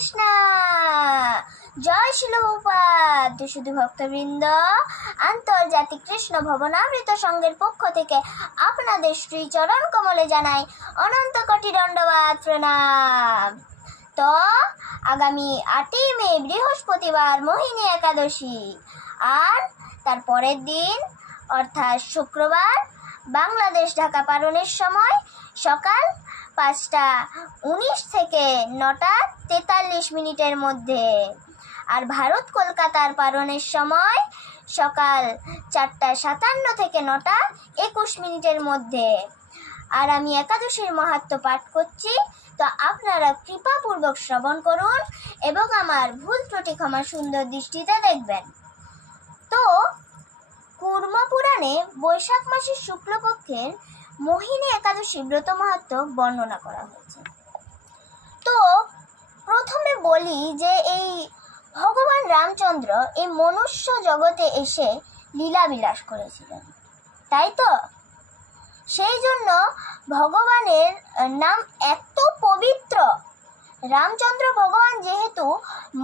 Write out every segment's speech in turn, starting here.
কৃষ্ণ। জয় শিলপ্রপাত। শুধু ভক্তবৃন্দ, আন্তর্জাতিক কৃষ্ণ ভবনামৃত সংঘের পক্ষ থেকে আপনাদের শ্রী চরণ কমলে জানাই অনন্ত কোটি দণ্ডবাদ প্রণাম। তো আগামী 8ই মে বৃহস্পতিবার মোহিনী একাদশী, আর তার পরের দিন অর্থাৎ শুক্রবার বাংলাদেশ ঢাকা পালনের সময় সকাল 5টা 19 থেকে 9টা 43 মধ্যে, আর ভারত কলকাতার পালনের সময় সকাল 4টা 57 থেকে 9টা 21 মধ্যে। আর আমি একাদশীর মাহাত্ম্য পাঠ করছি, তো আপনারা কৃপাপূর্বক শ্রবণ করুন এবং আমার ভুল ত্রুটি ক্ষমা সুন্দর দৃষ্টিতে দেখবেন। তো কুর্ম পুরাণে বৈশাখ মাসের শুক্লপক্ষের মোহিনী একাদশী ব্রত মাহাত্ম্য বর্ণনা করা হয়েছে। তো প্রথমে বলি যে এই ভগবান রামচন্দ্র এই মনুষ্য জগতে এসে লীলা বিলাস করেছিলেন, তাই তো? সেই জন্য ভগবানের নাম এত পবিত্র। রামচন্দ্র ভগবান যেহেতু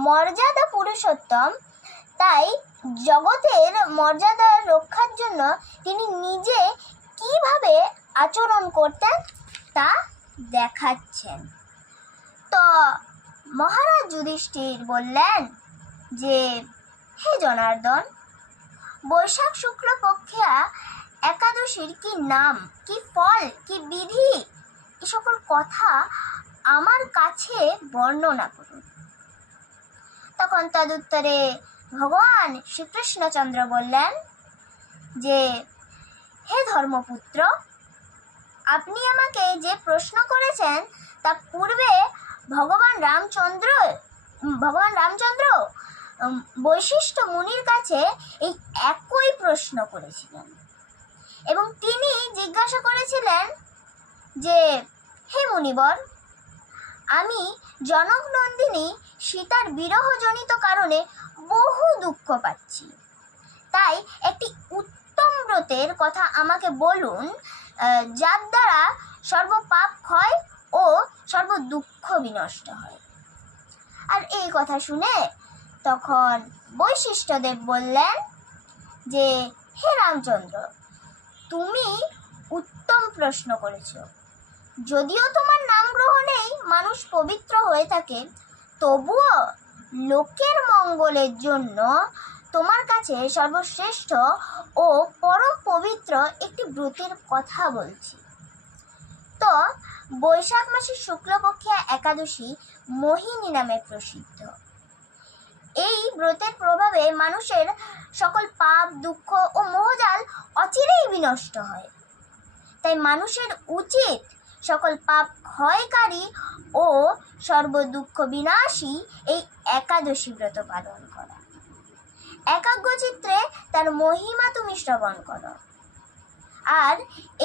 মর্যাদা পুরুষোত্তম, তাই জগতের মর্যাদা রক্ষার জন্য তিনি নিজে কিভাবে আচরণ করতেন তা দেখাচ্ছেন। তো মহারাজ যুধিষ্ঠির বললেন যে, হে জনার্দন, বৈশাখ শুক্লপক্ষিয়া একাদশীর কি নাম, কি ফল, কি বিধি, এ সকল কথা আমার কাছে বর্ণনা করুন। তখন তদুত্তরে ভগবান শ্রীকৃষ্ণচন্দ্র বললেন যে, হে ধর্মপুত্র, আপনি আমাকে যে প্রশ্ন করেছেন তা পূর্বে ভগবান রামচন্দ্র বৈশিষ্ট্য মুনির কাছে এই একই প্রশ্ন করেছিলেন এবং তিনি জিজ্ঞাসা করেছিলেন যে, হে মুনিবর, আমি জনক নন্দিনী সীতার বিরহজনিত কারণে বহু দুঃখ পাচ্ছি, তাই একটি উত্তম ব্রতের কথা আমাকে বলুন, যার দ্বারা সর্বপাপ ক্ষয় ও সর্ব দুঃখ বিনষ্ট হয়। আর এই কথা শুনে তখন বৈশিষ্ট্যদেব বললেন যে, হে রামচন্দ্র, তুমি উত্তম প্রশ্ন করেছ। যদিও তোমার নাম গ্রহণেই মানুষ পবিত্র হয়ে থাকে, তবুও লোকের মঙ্গলের জন্য তোমার কাছে সর্বশ্রেষ্ঠ ও পরম পবিত্র একটি ব্রতের কথা বলছি। তো বৈশাখ মাসের শুক্লপক্ষিয়া একাদশী মোহিনী নামে প্রসিদ্ধ। এই ব্রতের প্রভাবে মানুষের সকল পাপ, দুঃখ ও মোহজাল অচিরেই বিনষ্ট হয়। তাই মানুষের উচিত সকল পাপ ক্ষয়কারী ও সর্বদুঃখ বিনাশী এই একাদশী ব্রত পালন করা। একাগ্রচিত্তে তার মহিমা তুমি শ্রবণ করো, আর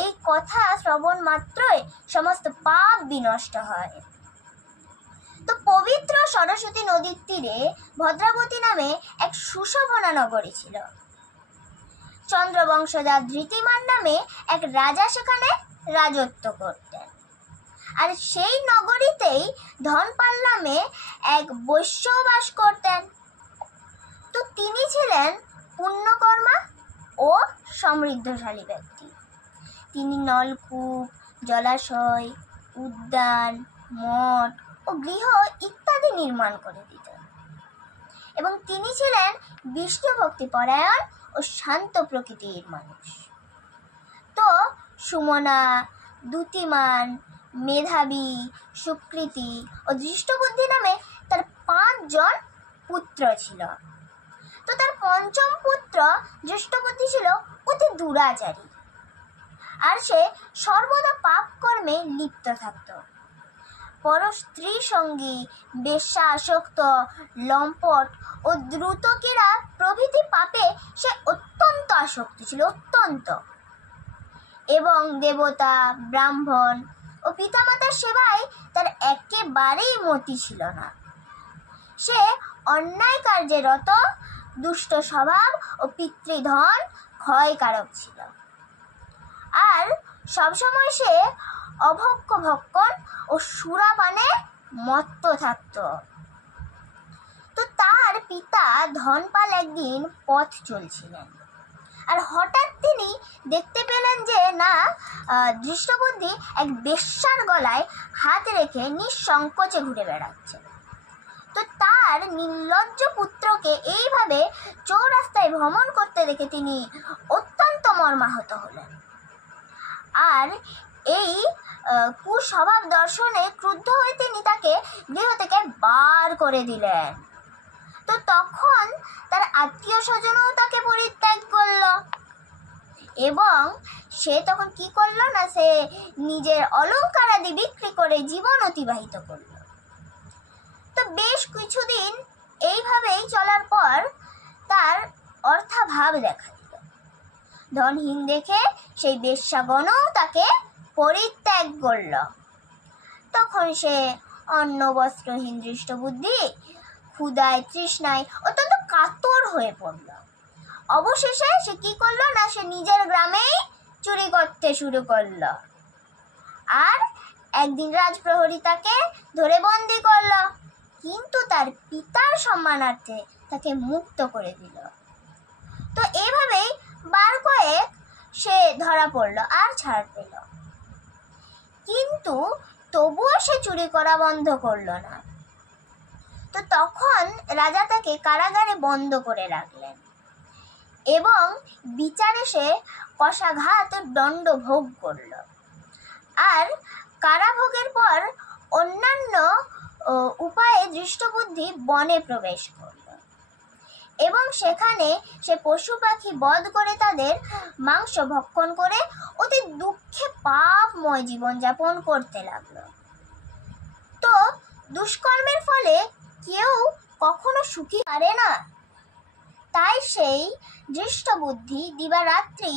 এই কথা শ্রবণ মাত্রই সমস্ত পাপ বিনষ্ট হয়। তো পবিত্র সরস্বতী নদীর তীরে ভদ্রাবতী নামে এক সুশোভনা নগরী ছিল। চন্দ্রবংশজাত ধৃতিমান নামে এক রাজা সেখানে রাজত্ব করতেন। আর সেই নগরীতেই ধনপাল নামে এক বৈশ্য বাস করতেন। তো তিনি ছিলেন পুণ্যকর্মা ও সমৃদ্ধশালী ব্যক্তি। তিনি নলকূপ, জলাশয়, উদ্যান, মঠ ও গৃহ ইত্যাদি নির্মাণ করে দিতেন এবং তিনি ছিলেন বিষ্ণু ভক্তি পরায়ণ ও শান্ত প্রকৃতির মানুষ। তো সুমনা, দ্যুতিমান, মেধাবী, সুকৃতি ও দৃষ্টবুদ্ধি নামে তার 5 জন পুত্র ছিল। তো তার 5ম পুত্র দৃষ্টবুদ্ধি ছিল অতি দুরাচারী, আর সে সর্বদা পাপ কর্মে লিপ্ত থাকত। পর স্ত্রী সঙ্গী, বেশ্যা আসক্ত, লম্পট ও দ্রুতক্রীড়া প্রভৃতি পাপে সে অত্যন্ত আসক্ত ছিল, অত্যন্ত। এবং দেবতা, ব্রাহ্মণ ও পিতামাতার সেবায় তার একেবারেই মতি ছিল না। সে অন্যায় কার্যে রত, দুষ্ট স্বভাব ও পিতৃধন ক্ষয়কারক ছিল। আর সবসময় সে অভক্ষ্য ভক্ষণ ও সুরাপানে মত্ত থাকত। তার পিতা ধনপাল একদিন পথ চলছিলেন, আর হঠাৎ তিনি দেখতে পেলেন যে না, দৃষ্টবুদ্ধি এক বেশ্যার গলায় হাত রেখে নিঃসংকোচে ঘুরে বেড়াচ্ছে। তো তার নির্লজ্জ পুত্রকে এইভাবে চৌরাস্তায় ভ্রমণ করতে দেখে তিনি অত্যন্ত মর্মাহত হলেন, আর এই কুস্বভাব দর্শনে ক্রুদ্ধ হয়ে তিনি তাকে গৃহ থেকে বার করে দিলেন। তো তখন তার আত্মীয় স্বজনও তাকে পরিত্যাগ করলো, এবং সে তখন কি করলো না, সে নিজের অলংকার আদি বিক্রি করে জীবন অতিবাহিত করলো। তো বেশ কিছুদিন এইভাবেই চলার পর তার অর্থাভাব দেখা দিল। ধনহীন দেখে সেই বেশ্যাগণও তাকে পরিত্যাগ করল। তখন সে অন্ন বস্ত্রহীন দৃষ্টবুদ্ধি ক্ষুধায় তৃষ্ণায় অত্যন্ত কাতর হয়ে পড়ল। অবশেষে সে কি করলো না, সে নিজের গ্রামেই চুরি করতে শুরু করলো, আর একদিন রাজপ্রহরী তাকে ধরে বন্দি করলো, কিন্তু তার পিতার সম্মানার্থে তাকে মুক্ত করে দিল। তো এইভাবেই বার কয়েক সে ধরা পড়লো আর ছাড় পেল, কিন্তু তবুও সে চুরি করা বন্ধ করলো না। তো তখন রাজা তাকে কারাগারে বন্ধ করে রাখলেন, এবং বিচারে সে কষাঘাত দণ্ড ভোগ করল। আর কারাভোগের পর অন্যান্য উপায়ে দৃষ্টবুদ্ধি বনে প্রবেশ করল, এবং সেখানে সে পশু পাখি বধ করে তাদের মাংস ভক্ষণ করে অতি দুঃখে পাপময় জীবনযাপন করতে লাগলো। তো দুষ্কর্মের ফলে কেউ কখনো সুখী পারে না, তাই সেই দৃষ্টবুদ্ধি দিবারাত্রি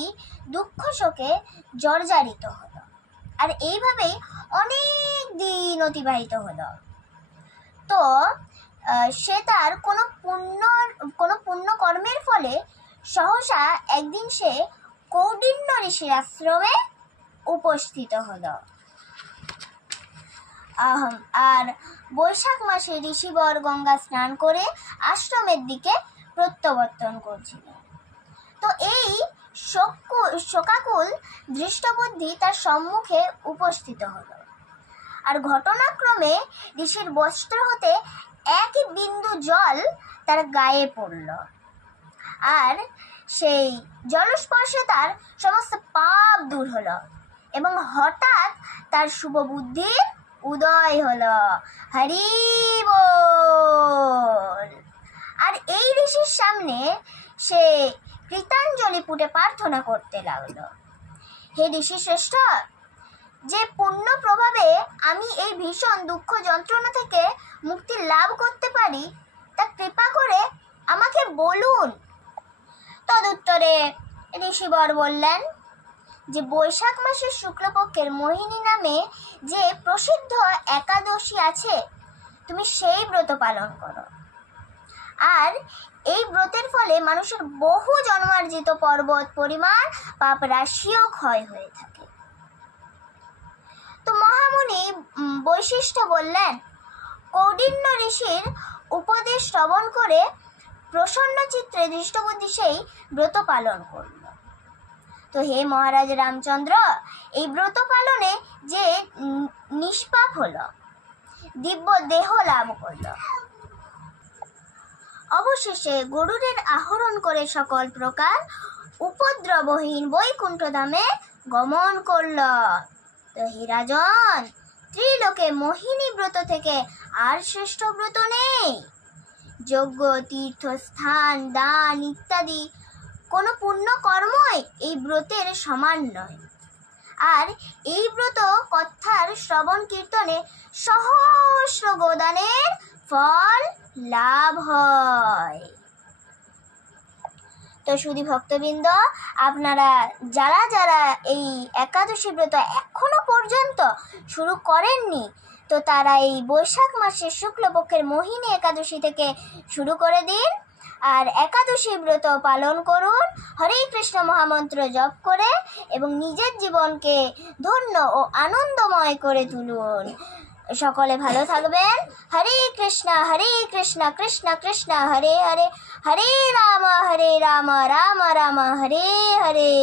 দুঃখ শোকে জর্জরিত হলো, আর এইভাবেই অনেক দিন অতিবাহিত হলো। তো সে তার কোনো পুণ্য কর্মের ফলে সহসা একদিন সে কৌডিন্য ঋষির আশ্রমে উপস্থিত হলো। আর বৈশাখ মাসে ঋষিবর গঙ্গা স্নান করে আশ্রমের দিকে প্রত্যাবর্তন করছিলেন। তো এই শোকাকুল দৃষ্টবুদ্ধি তার সম্মুখে উপস্থিত হলো, আর ঘটনাক্রমে ঋষির বস্ত্র হতে একই বিন্দু জল তার গায়ে পড়ল, আর সেই জলস্পর্শে তার সমস্ত পাপ দূর হলো, এবং হঠাৎ তার শুভ বুদ্ধির উদয় হলো। হরি বল। আর এই ঋষির সামনে সে কৃতাঞ্জলি পুটে প্রার্থনা করতে লাগলো, হে ঋষি শ্রেষ্ঠ, যে পুণ্য প্রভাবে আমি এই ভীষণ দুঃখ যন্ত্রণা থেকে মুক্তি লাভ করতে পারি, তা কৃপা করে আমাকে বলুন। তদুত্তরে ঋষিবর বললেন যে বৈশাখ মাসের শুক্লপক্ষের মোহিনী নামে যে প্রসিদ্ধ একাদশী আছে, তুমি সেই ব্রত পালন করো, আর এই ব্রতের ফলে মানুষের বহু জন্মার্জিত পর্বত পরিমাণ পাপ রাশিও ক্ষয় হয়ে থাকে। তো মহামুনি বৈশিষ্ট্য বললেন, কৌডিন্য ঋষির উপদেশ শ্রবণ করে প্রসন্ন চিত্রে দৃষ্টবুদ্ধি সেই ব্রত পালন করল। তো হে মহারাজ রামচন্দ্র, এই ব্রত পালনে যে নিষ্পাপ হলো, দিব্য দেহ লাভ করল, অবশেষে গরুড়ের আহরণ করে সকল প্রকার উপদ্রবহীন বৈকুণ্ঠ ধামে গমন করল। তো হে রাজন, ত্রিলোকে মোহিনী ব্রত থেকে আর শ্রেষ্ঠ ব্রত নেই। যজ্ঞ, তীর্থ, স্থান, দান ইত্যাদি কোনো পুণ্য কর্মই এই ব্রতের সমান নয়, আর এই ব্রত কথার শ্রবণ কীর্তনে সহস্র গোদানের ফল লাভ হয়। তো সুধী ভক্তবৃন্দ, আপনারা যারা যারা এই একাদশী ব্রত এখনো পর্যন্ত শুরু করেননি, তো তারা এই বৈশাখ মাসের শুক্লপক্ষের মোহিনী একাদশী থেকে শুরু করে দিন, আর একাদশী ব্রত পালন করুন, হরে কৃষ্ণ মহামন্ত্র জপ করে, এবং নিজের জীবনকে ধন্য ও আনন্দময় করে তুলুন। সকলে ভালো থাকবেন। হরে কৃষ্ণ কৃষ্ণ কৃষ্ণ হরে হরে, হরে রাম রাম রাম হরে হরে।